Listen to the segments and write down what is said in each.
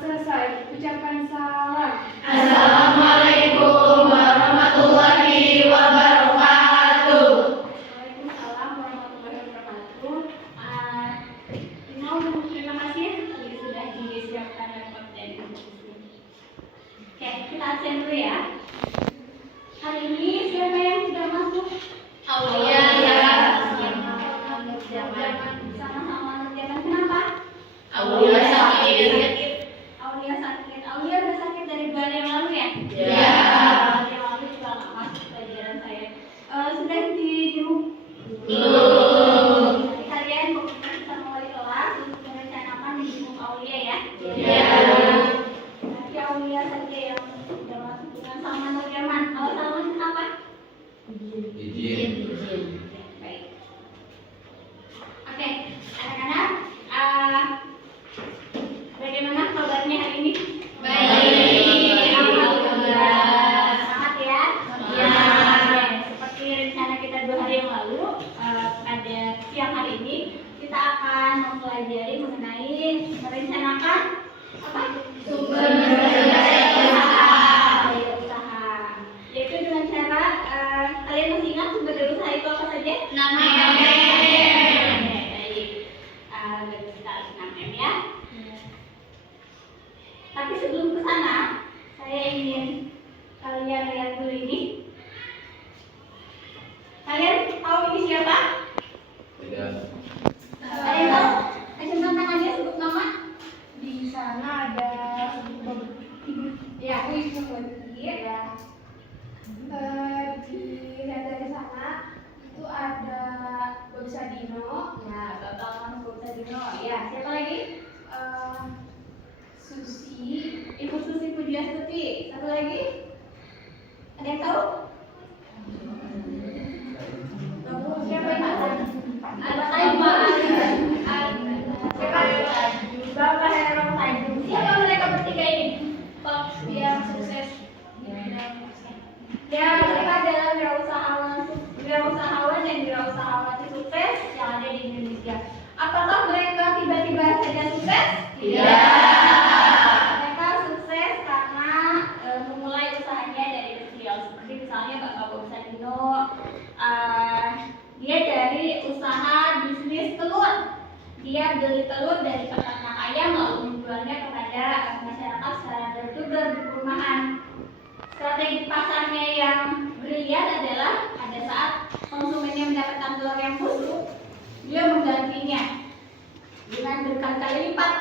selesai. Ucapkan salam. Assalamualaikum warahmatullahi wabarakatuh. Waalaikumsalam warahmatullahi wabarakatuh. Terima kasih sudah disiapkan repot dan diskusi. Oke, kita absen dulu ya. Hari ini siapa yang sudah masuk? Aulia. Sama-sama Nurjaman. Kenapa? Aulia sakit. Aulia sakit. Aulia udah sakit dari bulan yang lalu ya? Ya. Bulan yang lalu juga nggak masuk pelajaran saya. Sudah dijenguk? Belum. Jadi kalian pokoknya sama wali kelas untuk merencanakan dijenguk Aulia ya? Ya. Nanti Aulia saja yang sudah masuk dengan sama Nurjaman. Kalau Salman apa? Izin. Baik. Oke, anak-anak, bagaimana kabarnya hari ini? Baik. Alhamdulillah. Semangat ya? Ya. Oke, seperti rencana kita 2 hari yang lalu, pada siang hari ini kita akan mempelajari mengenai merencanakan apa? Sumber daya usaha. Daya usaha. Yaitu dengan cara kalian masih ingat sumber daya usaha itu apa saja? 6M. Bagus sekali 6M ya. Tapi sebelum ke sana, saya ingin kalian lihat dulu ini. Kalian tahu ini siapa? Tidak. Kalian tahu? Acungkan tangannya, sebut nama. Di sana ada ya aku itu ya. Dilihat dari sana itu ada Bob Sadino, Nah, Bapak Mas Dino. Ya, siapa lagi? Susi, Ibu Susi Pujiastuti. Satu lagi? Ada yang tahu? Siapa yang tahu? Ada Taiba. Siapa? Bapak Herong Tanjung. Siapa mereka bertiga ini? top yang sukses. Ya, mereka adalah wirausahawan dan wirausahawati sukses yang ada di Indonesia. Apakah mereka tiba-tiba saja sukses? Tidak. Mereka sukses karena memulai usahanya dari kecil. Seperti misalnya Bapak Bob Sadino, dia dari usaha bisnis telur. Dia beli telur dari peternak ayam lalu menjualnya kepada masyarakat secara door-to-door di perumahan. Strategi pasarnya yang brilian adalah pada saat konsumennya mendapatkan telur yang busuk, dia menggantinya dengan berkali-kali lipat.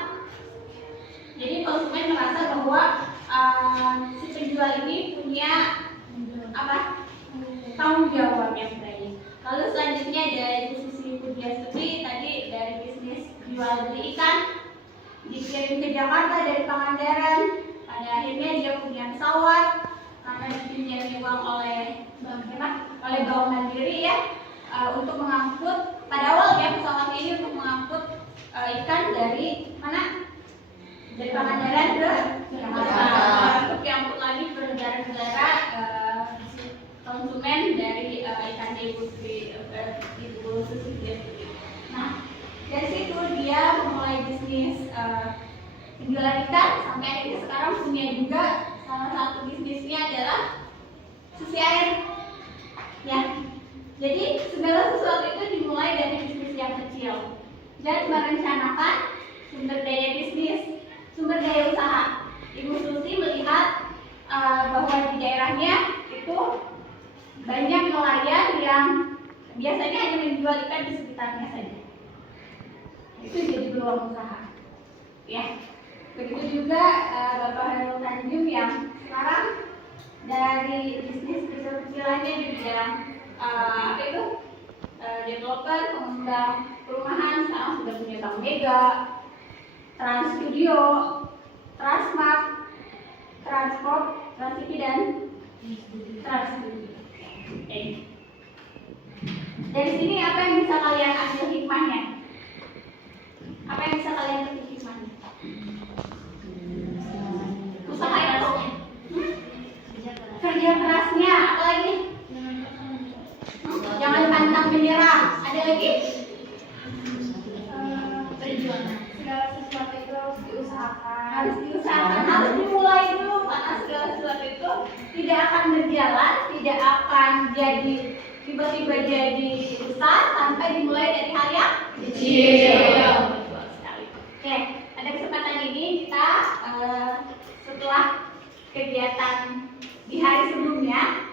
Jadi konsumen merasa bahwa si penjual ini punya apa? Tanggung jawab yang baik. Lalu selanjutnya dari Susi Pujiastuti tadi dari bisnis jual beli ikan dikirim ke Jakarta dari Pangandaran. Pada akhirnya dia punya pesawat karena dipinjami uang oleh Bank Mandiri ya, untuk mengangkut pada awalnya pesawat ini untuk mengangkut ikan dari mana? Dari Pangandaran ke Jakarta. Untuk diangkut lagi ke negara-negara konsumen dari ikan Ibu Susi. Nah, dari situ dia memulai bisnis penjualan ikan sampai akhirnya sekarang punya juga salah satu bisnisnya adalah sushi air. Ya, jadi segala sesuatu itu dimulai dari bisnis yang kecil dan merencanakan sumber daya bisnis, sumber daya usaha. Ibu Susi melihat bahwa di daerahnya itu banyak nelayan yang biasanya hanya menjual ikan di sekitarnya saja. Itu jadi peluang usaha. Ya, begitu juga Bapak Herong Tanjung yang sekarang dari bisnis kecil-kecilannya di bidang apa itu developer, pengembang perumahan, sekarang sudah punya Bank Mega, Trans Studio, Transmart, Transport, Trans TV dan Trans Studio. Dari sini apa yang bisa kalian ambil hikmahnya? Apa yang bisa kalian petik hikmahnya? Usaha itu kerja kerasnya, apa lagi? Jangan pantang menyerah. Ada lagi? Perjuangan. Segala sesuatu itu harus diusahakan. Harus diusahakan, harus dimulai dulu karena segala sesuatu itu tidak akan berjalan, tidak akan jadi tiba-tiba jadi besar tanpa dimulai dari hal yang kecil. Betul sekali. Oke, pada kesempatan ini kita setelah kegiatan di hari sebelumnya,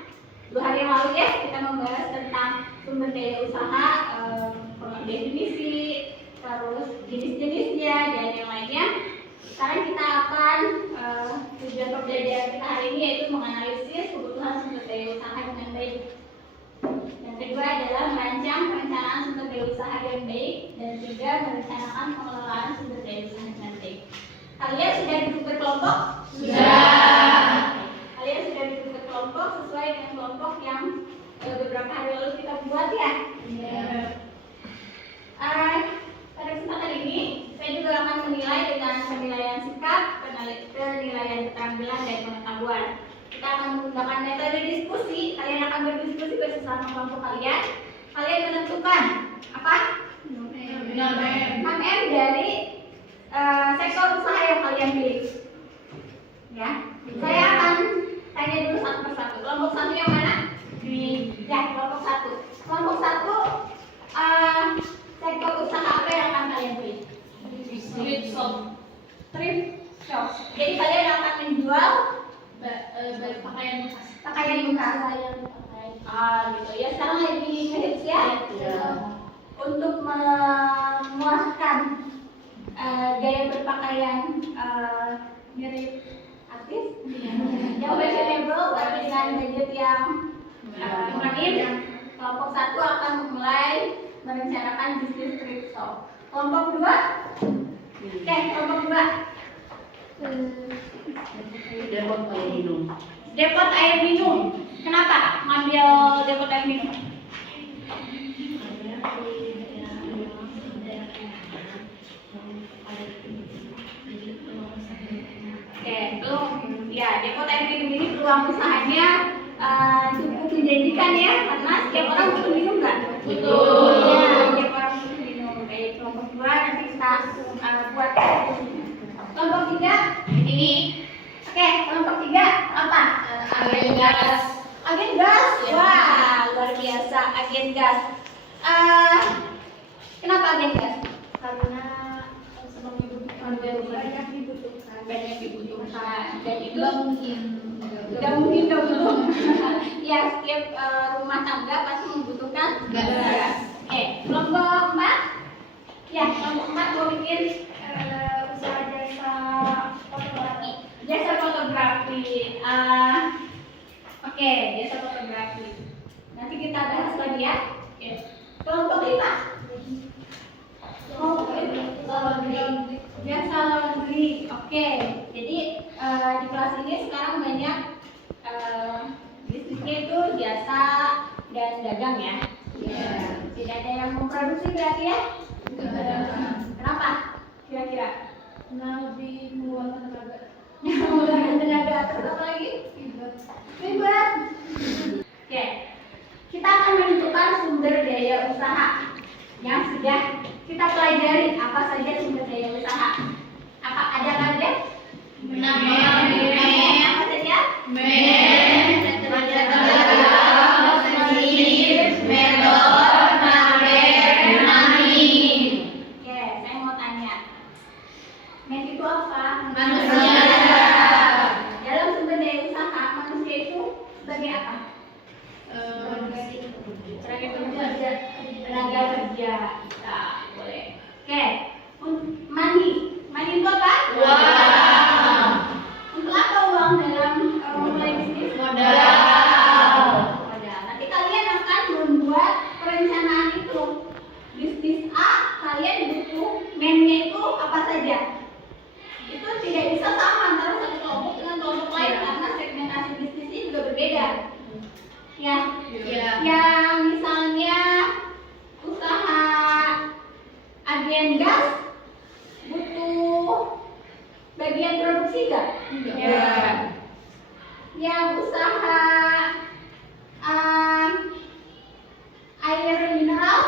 2 hari yang lalu ya, kita membahas tentang sumber daya usaha, definisi, terus jenis-jenisnya dan yang lainnya. Sekarang kita akan tujuan pembelajaran kita hari ini yaitu menganalisis kebutuhan sumber daya usaha dengan baik. Yang kedua adalah merancang perencanaan sumber daya usaha yang baik, dan juga merencanakan pengelolaan sumber daya usaha dengan baik. Kalian sudah duduk berkelompok? Sudah. Kalian sudah duduk berkelompok sesuai dengan kelompok yang beberapa hari lalu kita buat ya? Iya. Pada kesempatan ini saya juga akan menilai dengan penilaian sikap, penilaian keterampilan dan pengetahuan. Kita akan menggunakan metode diskusi. Kalian akan berdiskusi bersama kelompok kalian. Kalian menentukan apa? 6M dari sektor usaha yang kalian pilih. Ya, saya akan tanya dulu satu persatu. Kelompok satu yang mana? Ya, kelompok satu. Kelompok satu, sektor usaha apa yang akan kalian pilih? Thrift shop. Thrift shop. Jadi kalian akan menjual Pakaian bekas. pakaian bekas. Gitu ya. Sekarang lagi ngehits ya. Untuk memuaskan gaya berpakaian mirip artis, yang fashionable tapi dengan budget yang minim. Kelompok satu akan memulai merencanakan bisnis thrift shop. Kelompok dua, kelompok dua, Depot air minum. depot air minum. Kenapa ngambil depot air minum? Belum. Ya, depot air minum ini peluang usahanya cukup menjanjikan ya, karena setiap orang butuh minum nggak? Betul. Ya, setiap orang butuh minum. Baik, kelompok dua nanti kita buat. Kelompok tiga ini. Oke, kelompok tiga apa? Agen gas. Agen gas. Wah, luar biasa agen gas. Kenapa agen gas? Karena sebelum banyak dibutuhkan. Banyak dibutuhkan dan itu Nggak mungkin. tidak mungkin dong. Ya, setiap rumah tangga pasti membutuhkan Gas. Oke, kelompok 4. Ya, kelompok 4 mau bikin Usaha jasa fotografi. jasa fotografi. Oke, jasa fotografi. Nanti kita bahas lagi ya. Oke. Kelompok 5. Kelompok 5. Jasa laundry. Oke. Jadi di kelas ini sekarang banyak bisnisnya itu jasa dan dagang ya. Tidak ada yang memproduksi berarti ya? Kenapa? Kira-kira? Nah, lebih mengeluarkan tenaga. Menggunakan tenaga terus apa lagi? Ribet. Oke. Kita akan menentukan sumber daya usaha yang sudah kita pelajari. Apa saja sumber daya usaha? Apa ada aja? Apa saja? Oke, saya mau tanya. Men itu apa? Dalam sumber daya usaha, manusia itu sebagai apa? Tenaga kerja. Bisa, boleh. Oke. Money itu apa? Untuk apa uang dalam memulai bisnis? Modal. Nanti kalian akan membuat perencanaan itu. Bisnis A, kalian butuh mennya itu apa saja? Itu tidak bisa sama antara satu kelompok dengan kelompok lain karena segmentasi bisnisnya juga berbeda. Ya. Yang misalnya usaha agen gas butuh bagian produksi nggak? Yang usaha air mineral,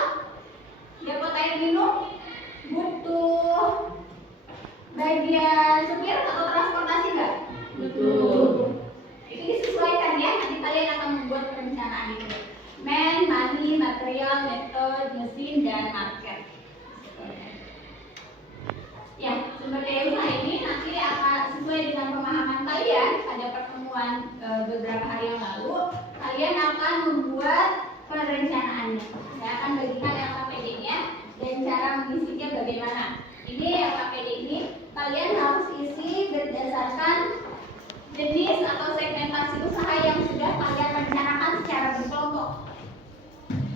depot air minum butuh bagian supir pertemuan beberapa hari yang lalu, kalian akan membuat perencanaannya. Saya akan bagikan LKPD-nya dan cara mengisinya bagaimana. Ini LKPD ini kalian harus isi berdasarkan jenis atau segmentasi usaha yang sudah kalian rencanakan secara berkelompok.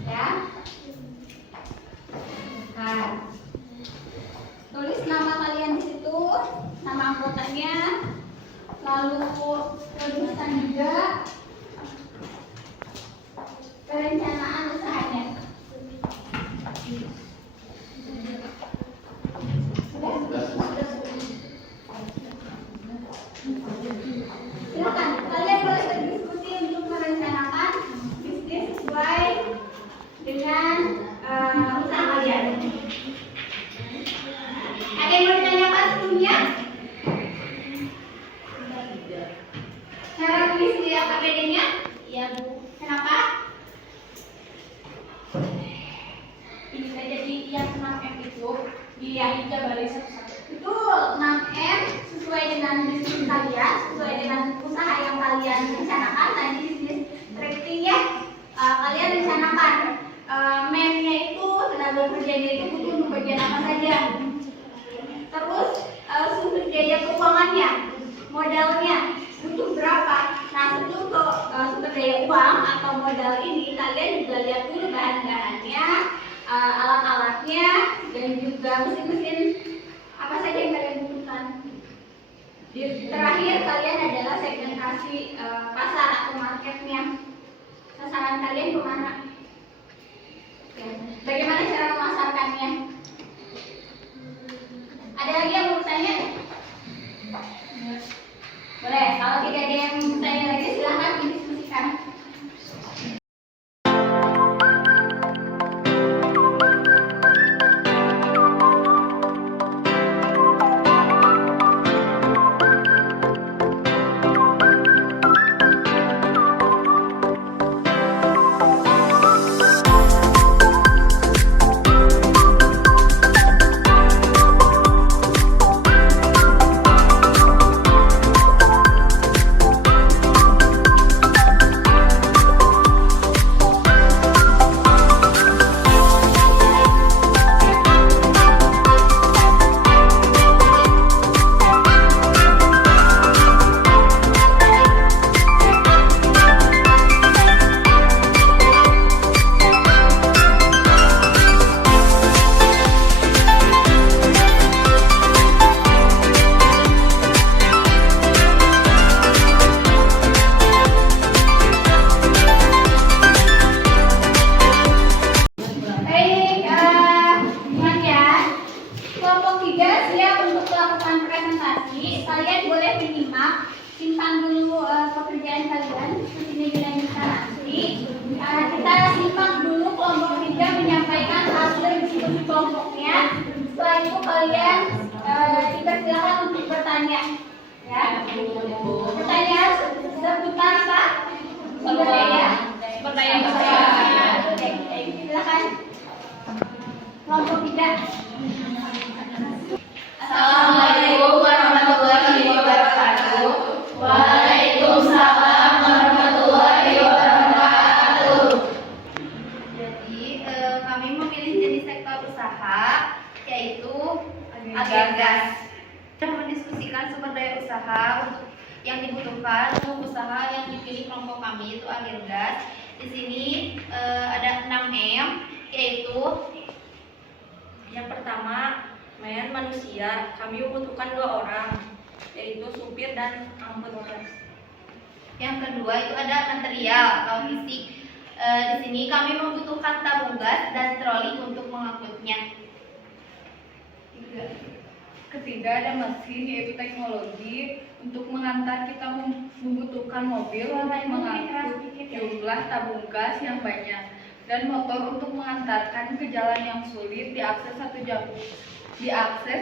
Ya. Nah, tulis nama kalian di situ, nama anggotanya, lalu tuliskan juga perencanaan usahanya. Silakan, kalian boleh berdiskusi untuk merencanakan bisnis sesuai dengan usaha kalian. Ada yang mau ditanyakan sebelumnya? Cara mengisi LKPD-nya? Iya, Bu. Kenapa? Bisa jadi yang 6M itu dijabarin satu-satu. Betul, 6M sesuai dengan bisnis kalian, sesuai dengan usaha yang kalian rencanakan. Tadi bisnis tradingnya kalian rencanakan MEM-nya itu, tenaga kerjanya itu butuh untuk bagian apa saja. Terus sumber daya keuangannya, modalnya butuh berapa. Nah, sebelum ke sumber daya uang atau modal ini, kalian juga lihat dulu bahan-bahannya, alat-alatnya, dan juga mesin-mesin apa saja yang kalian butuhkan. Terakhir, kalian adalah segmentasi pasar atau marketnya. Sasaran kalian kemana? Bagaimana cara memasarkannya? Ada lagi yang mau bertanya? Boleh, kalau tidak ada yang bertanya lagi silahkan didiskusikan. Assalamualaikum warahmatullahi wabarakatuh. Waalaikumsalam warahmatullahi wabarakatuh. Jadi kami memilih jenis sektor usaha yaitu Agengas. Kita mendiskusikan sumber daya usaha untuk yang dibutuhkan untuk usaha yang dipilih kelompok kami itu Agengas. Di sini ada 6M yaitu yang pertama manusia. Kami membutuhkan 2 orang yaitu supir dan angkut. Yang kedua itu ada material atau fisik. Di sini kami membutuhkan tabung gas dan troli untuk mengangkutnya. Ketiga ada mesin yaitu teknologi. Untuk mengantar kita membutuhkan mobil untuk mengangkut jumlah tabung gas yang banyak dan motor untuk mengantarkan ke jalan yang sulit diakses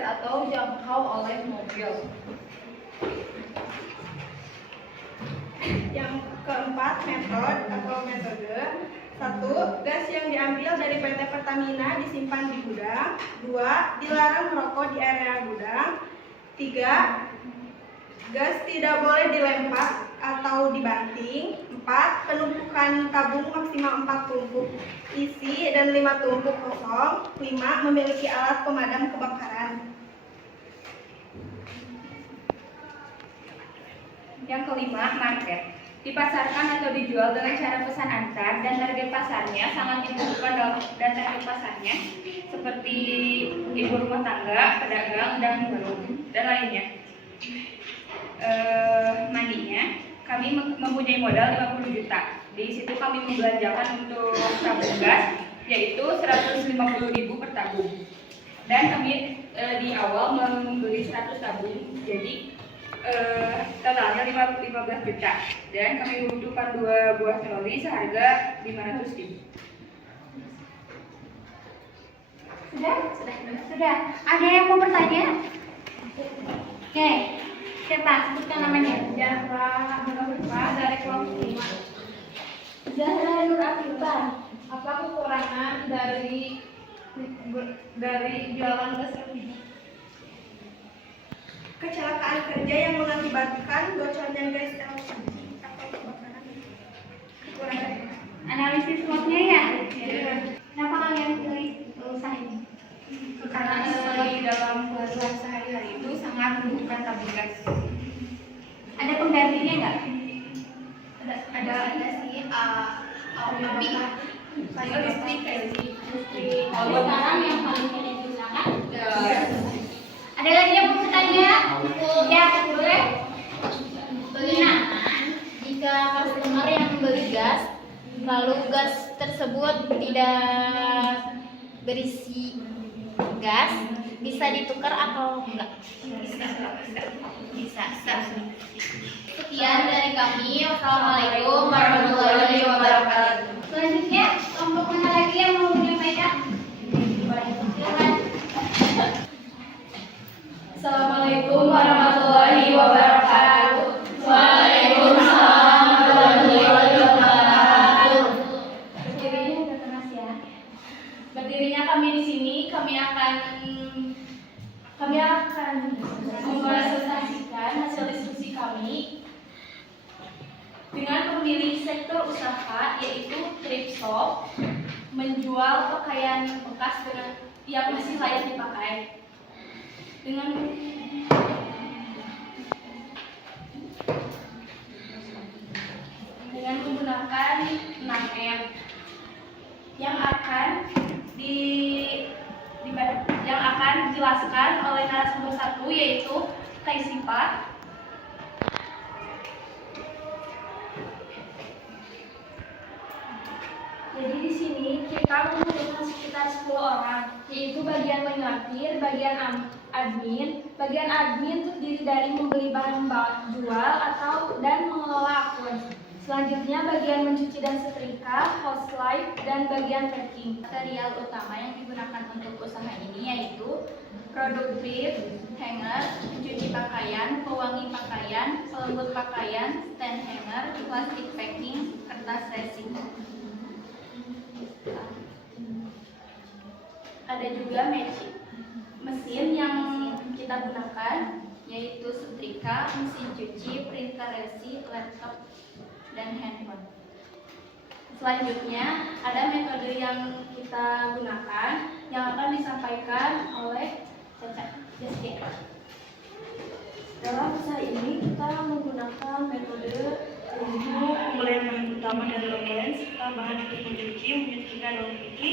atau jangkau oleh mobil. Yang keempat, metode. 1. Gas yang diambil dari PT Pertamina disimpan di gudang. 2. Dilarang merokok di area gudang. 3. gas tidak boleh dilempar atau dibanting. 4. Penumpukan tabung maksimal 4 tumpuk isi dan 5 tumpuk kosong. 5. Memiliki alat pemadam kebakaran. Yang kelima, market. Dipasarkan atau dijual dengan cara pesan antar dan target pasarnya sangat dibutuhkan dan target pasarnya seperti ibu rumah tangga, pedagang, dan buruh dan lainnya. Mandinya, kami mempunyai modal 50 juta. Di situ kami membelanjakan untuk tabung gas yaitu 150.000 per tabung. Dan kami di awal membeli 100 tabung. Jadi totalnya 15 juta dan kami membutuhkan 2 buah troli seharga 500.000. Sudah. Ada yang mau bertanya? Oke. Siapa? Sebutkan namanya. Zahra Nur Afifah dari kelompok 5. Zahra Nur Afifah. Apa kekurangan dari jualan gas LPG? Kecelakaan kerja yang mengakibatkan bocornya gas LPG atau kebakaran. Kekurangan. Analisis SWOT-nya ya? Kenapa kalian pilih usaha ini? Karena di dalam kehidupan sehari-hari itu sangat membutuhkan tabung gas. Ada penggantinya nggak? Ada sih api Listrik. Kalau sekarang yang paling sering digunakan ada lagi yang mau bertanya? Ya, boleh. Bagaimana jika customer yang membeli gas lalu gas tersebut tidak berisi gas, bisa ditukar atau enggak? Bisa. Sekian dari kami. Wassalamualaikum warahmatullahi wabarakatuh. Selanjutnya, kelompok mana lagi yang mau menyampaikan? Silakan. Assalamualaikum warahmatullahi wabarakatuh. Waalaikumsalam warahmatullahi wabarakatuh. Berdirinya udah keras ya. Berdirinya kami di sini, kami akan mempresentasikan hasil diskusi kami dengan pemilik sektor usaha yaitu thrift shop menjual pakaian bekas yang masih layak dipakai dengan menggunakan 6M yang akan dijelaskan oleh narasumber 1 yaitu Kaisipa. Jadi di sini kita membutuhkan sekitar 10 orang, yaitu bagian penyortir, bagian admin. Bagian admin terdiri dari membeli bahan jual dan mengelola akun. Selanjutnya bagian mencuci dan setrika, house light, dan bagian packing. Material utama yang digunakan untuk usaha ini yaitu produk thrift, hanger, pencuci pakaian, pewangi pakaian, pelembut pakaian, stand hanger, plastic packing, kertas resin. Ada juga mesin yang kita gunakan Yaitu setrika, mesin cuci, printer resi, laptop, dan handphone. Selanjutnya ada metode yang kita gunakan yang akan disampaikan oleh Caca Jaskia. Dalam usaha ini kita menggunakan metode untuk pembelian bahan utama dan logoan serta bahan untuk mencuci, menyetrika dan mencuci,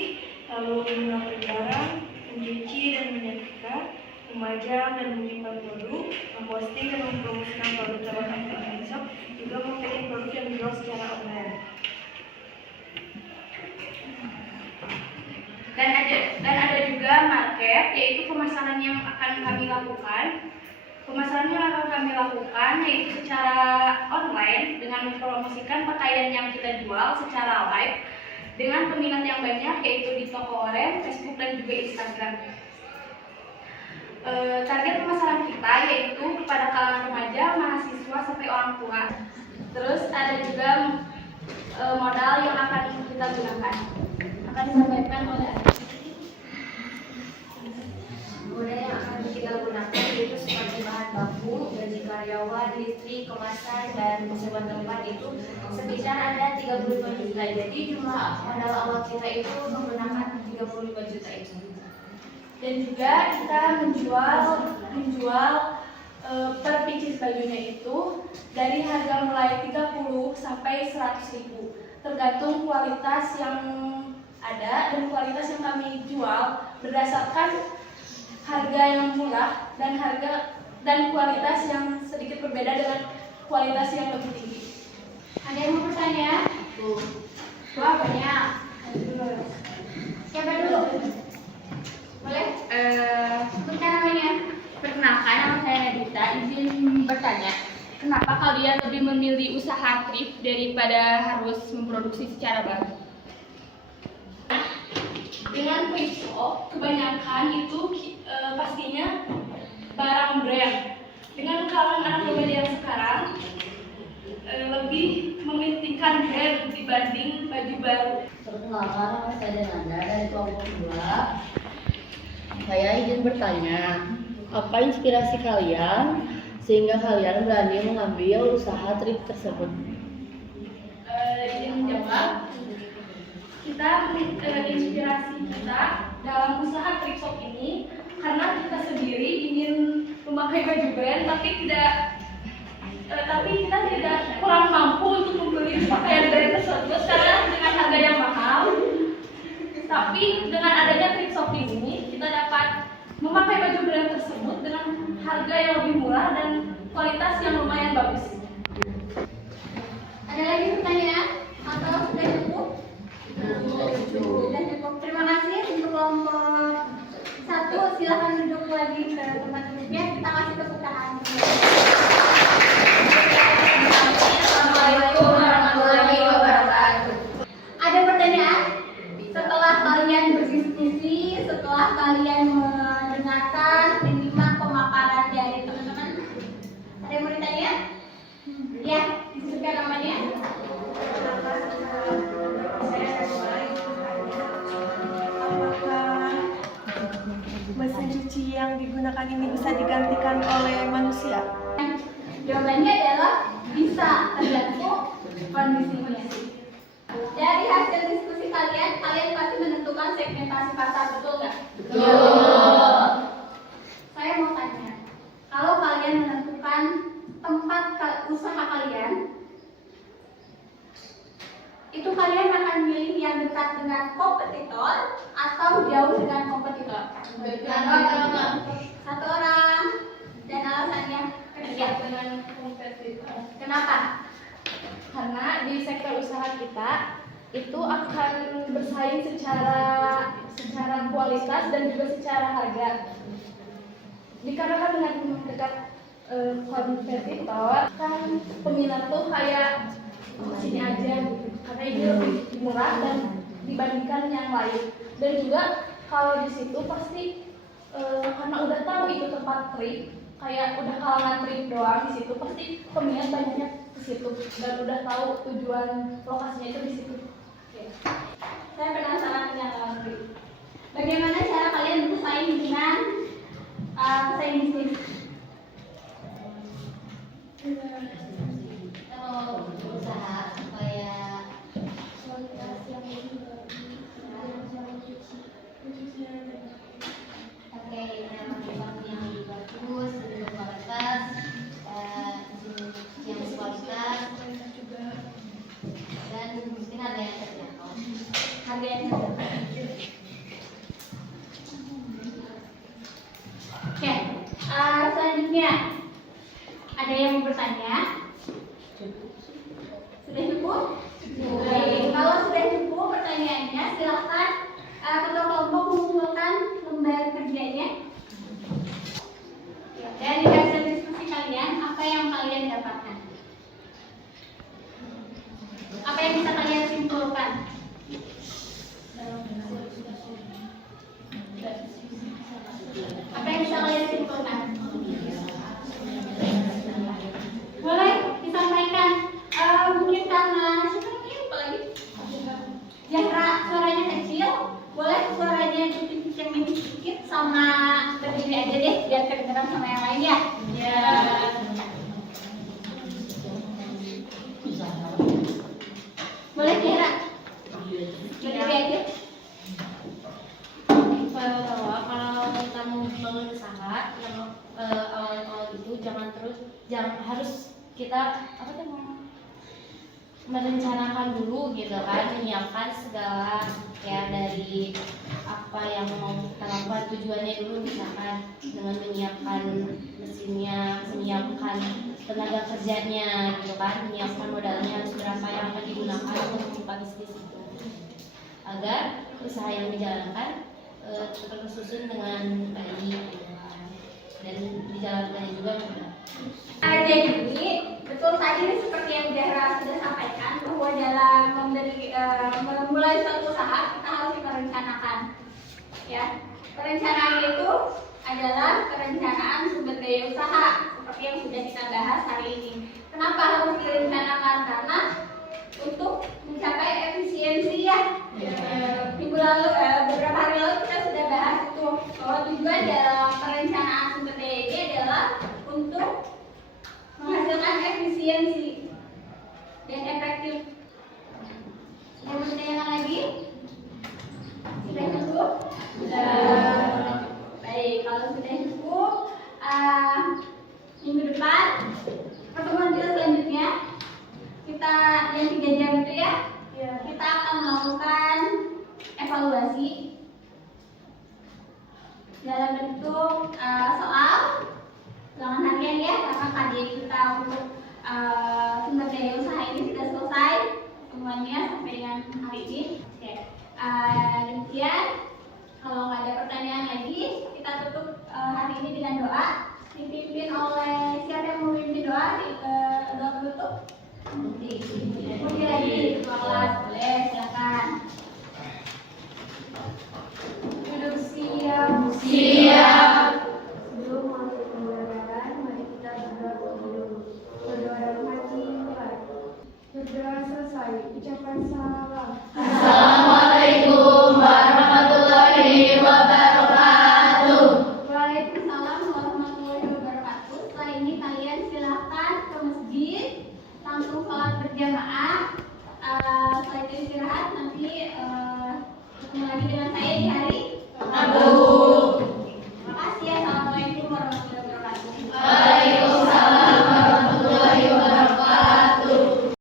lalu mengambil barang, mencuci dan menyetrika, memajang dan menyimpan produk, memposting dan mempromosikan produk lewat aplikasi shop, juga memiliki produk yang dijual secara online. Dan ada juga market, yaitu pemasaran yang akan kami lakukan. Pemasaran yang akan kami lakukan yaitu secara online dengan mempromosikan pakaian yang kita jual secara live dengan peminat yang banyak, yaitu di toko online, Facebook, dan juga Instagram. Target pemasaran kita yaitu kepada kalangan remaja, mahasiswa, sampai orang tua. Terus ada juga modal yang akan kita gunakan. Akan disampaikan oleh Modal yang akan kita gunakan yaitu sebagai bahan baku, gaji karyawan, karyawan, listrik, kemasan, dan sewa tempat itu sekitar ada 35 juta. Jadi jumlah modal awal kita itu menggunakan 35 juta itu. Dan juga kita menjual per pieces bajunya itu dari harga mulai 30 sampai 100.000, tergantung kualitas yang ada dan kualitas yang kami jual berdasarkan harga yang murah dan kualitas yang sedikit berbeda dengan kualitas yang lebih tinggi. Ada yang mau bertanya? Wah, banyak. Siapa dulu? Boleh? Sebutkan namanya. Perkenalkan, nama saya Nadita. Izin bertanya, kenapa kalian lebih memilih usaha thrift daripada harus memproduksi secara baru? Dengan thrift shop, kebanyakan itu pastinya barang brand. Dengan kalangan anak muda yang sekarang lebih mementingkan brand dibanding baju baru. Perkenalkan, nama saya Nanda dari kelompok 2. Saya izin bertanya, apa inspirasi kalian sehingga kalian berani mengambil usaha thrift tersebut? Izin menjawab, inspirasi kita dalam usaha thrift shop ini karena kita sendiri ingin memakai baju brand, tapi kita tidak kurang mampu untuk membeli pakaian brand tersebut karena dengan harga yang mahal. Tapi dengan adanya thrift shop ini kita dapat memakai baju brand tersebut dengan harga yang lebih murah dan kualitas yang lumayan bagus. Ada lagi pertanyaan atau sudah cukup? Sudah cukup. Terima kasih untuk kelompok 1. Silakan duduk lagi ke tempat duduknya. Kita kasih tepuk tangan. Assalamualaikum warahmatullahi wabarakatuh. Ada pertanyaan? Setelah kalian berdiskusi, setelah kalian mendengarkan, menyimak pemaparan dari teman-teman, ada yang mau ditanya? Ya, disebutkan namanya. Apakah mesin cuci yang digunakan ini bisa digantikan oleh manusia? Jawabannya adalah bisa, tergantung kondisinya. Dari hasil diskusi kalian pasti menentukan segmentasi pasar, betul nggak? Betul. Saya mau tanya, kalau kalian menentukan tempat usaha kalian, itu kalian akan milih yang dekat dengan kompetitor atau jauh dengan kompetitor? Satu orang. Dan alasannya dekat dengan kompetitor. Kenapa? Karena di sektor usaha kita itu akan bersaing secara kualitas dan juga secara harga. Dikarenakan dengan dekat kompetitor, kan peminat tuh kayak sini aja gitu, karena ini lebih murah dan dibandingkan yang lain. Dan juga kalau di situ pasti karena udah tahu itu tempat thrift, kayak udah kalangan thrift doang di situ, pasti peminat banyaknya ke situ dan udah tahu tujuan lokasinya itu di situ. Oke. Saya penasaran dengan laundry. Bagaimana cara kalian bersaing dengan pesaing bisnis? Kalau berusaha supaya pakai tempat yang lebih bagus, lebih berkualitas, yang berkualitas, dan mungkin ada yang terjangkau. Harga yang terjangkau. Oke. Selanjutnya ada yang mau bertanya? Sudah cukup? Baik. Kalau sudah cukup pertanyaannya, silakan ketua kelompok mengumpulkan lembar kerjanya. Dari hasil diskusi kalian, apa yang kalian dapatkan? Apa yang bisa kalian simpulkan? Apa yang bisa kalian simpulkan? Boleh disampaikan. Mungkin karena siapa lagi? jangan harus kita merencanakan dulu gitu kan, menyiapkan segala ya dari apa yang mau kita lakukan, tujuannya dulu, misalkan dengan menyiapkan mesinnya, menyiapkan tenaga kerjanya gitu kan, menyiapkan modalnya harus berapa yang akan digunakan untuk membuka bisnis itu agar usaha yang dijalankan tersusun dengan baik gitu kan, dan dijalankannya juga mudah. Jadi betul tadi seperti yang Zahra sudah sampaikan bahwa dalam memulai suatu usaha kita harus merencanakan. Ya, perencanaan itu adalah perencanaan sumber daya usaha seperti yang sudah kita bahas hari ini. Kenapa harus direncanakan? Karena untuk mencapai efisiensi ya. Minggu lalu beberapa hari lalu kita sudah bahas itu bahwa tujuan dalam perencanaan sumber daya ini adalah untuk menghasilkan efisiensi dan efektif. Yang mau ditanyakan lagi? Sudah cukup? Baik, kalau sudah cukup, minggu depan pertemuan kita selanjutnya kita yang 3 jam itu ya, kita akan melakukan evaluasi dalam bentuk soal ulangan harian ya, karena kajian kita untuk sumber daya usaha ini sudah selesai semuanya sampai dengan hari ini. Oke. Demikian, kalau nggak ada pertanyaan lagi, kita tutup hari ini dengan doa dipimpin oleh siapa yang mau memimpin doa doa penutup? Mungkin lagi kelas, boleh silakan. Duduk siap. Siap. Sebelum masuk pembelajaran, mari kita berdoa dulu. Berdoa dalam hati, berdoa selesai, ucapan salam. Assalamualaikum warahmatullahi wabarakatuh. Waalaikumsalam warahmatullahi wabarakatuh. Setelah ini kalian silahkan ke masjid, langsung sholat berjamaah. Setelah itu istirahat, nanti ketemu lagi dengan